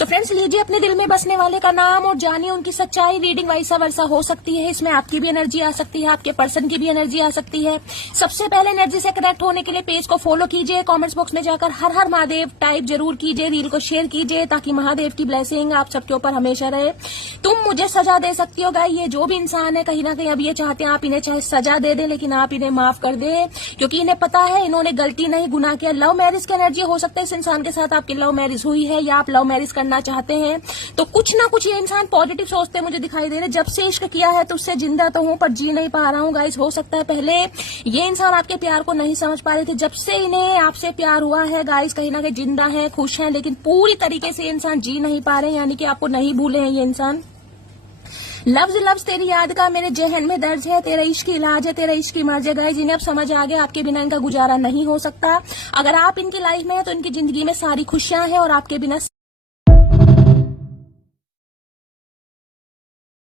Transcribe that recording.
तो फ्रेंड्स, लीजिए अपने दिल में बसने वाले का नाम और जानिए उनकी सच्चाई। रीडिंग वैसा वर्षा हो सकती है, इसमें आपकी भी एनर्जी आ सकती है, आपके पर्सन की भी एनर्जी आ सकती है। सबसे पहले एनर्जी से कनेक्ट होने के लिए पेज को फॉलो कीजिए, कमेंट्स बॉक्स में जाकर हर हर महादेव टाइप जरूर कीजिए, रील को शेयर कीजिए ताकि महादेव की ब्लेसिंग आप सबके ऊपर हमेशा रहे। तुम मुझे सजा दे सकती हो गाइस, ये जो भी इंसान है कहीं ना कहीं अब ये चाहते हैं आप इन्हें चाहे सजा दे दें, लेकिन आप इन्हें माफ कर दे, क्योंकि इन्हें पता है इन्होंने गलती नहीं गुनाह किया। लव मैरिज की एनर्जी हो सकता है इस इंसान के साथ आपकी लव मैरिज हुई है या आप लव मैरिज करना चाहते हैं, तो कुछ ना कुछ ये इंसान पॉजिटिव सोचते मुझे दिखाई दे रहे। जब से इश्क किया है तो उससे जिंदा तो हूं पर जी नहीं पा रहा हूं गाइस। हो सकता है पहले ये इंसान आपके प्यार को नहीं समझ पा रहे थे, जब से इन्हें आपसे प्यार हुआ है गाइस कहीं ना कहीं जिंदा है, खुश है, लेकिन पूरी तरीके से ये इंसान जी नहीं पा रहे हैं, यानी कि आपको नहीं भूले हैं ये इंसान। लफ्ज लफ्ज तेरी याद का मेरे जहन में दर्ज है, तेरा इश्क की इलाज है, तेरा इश्क की मर्ज है गाइस। जिन्हें अब समझ आ गया आपके बिना इनका गुजारा नहीं हो सकता। अगर आप इनकी लाइफ में है तो इनकी जिंदगी में सारी खुशियां हैं और आपके बिना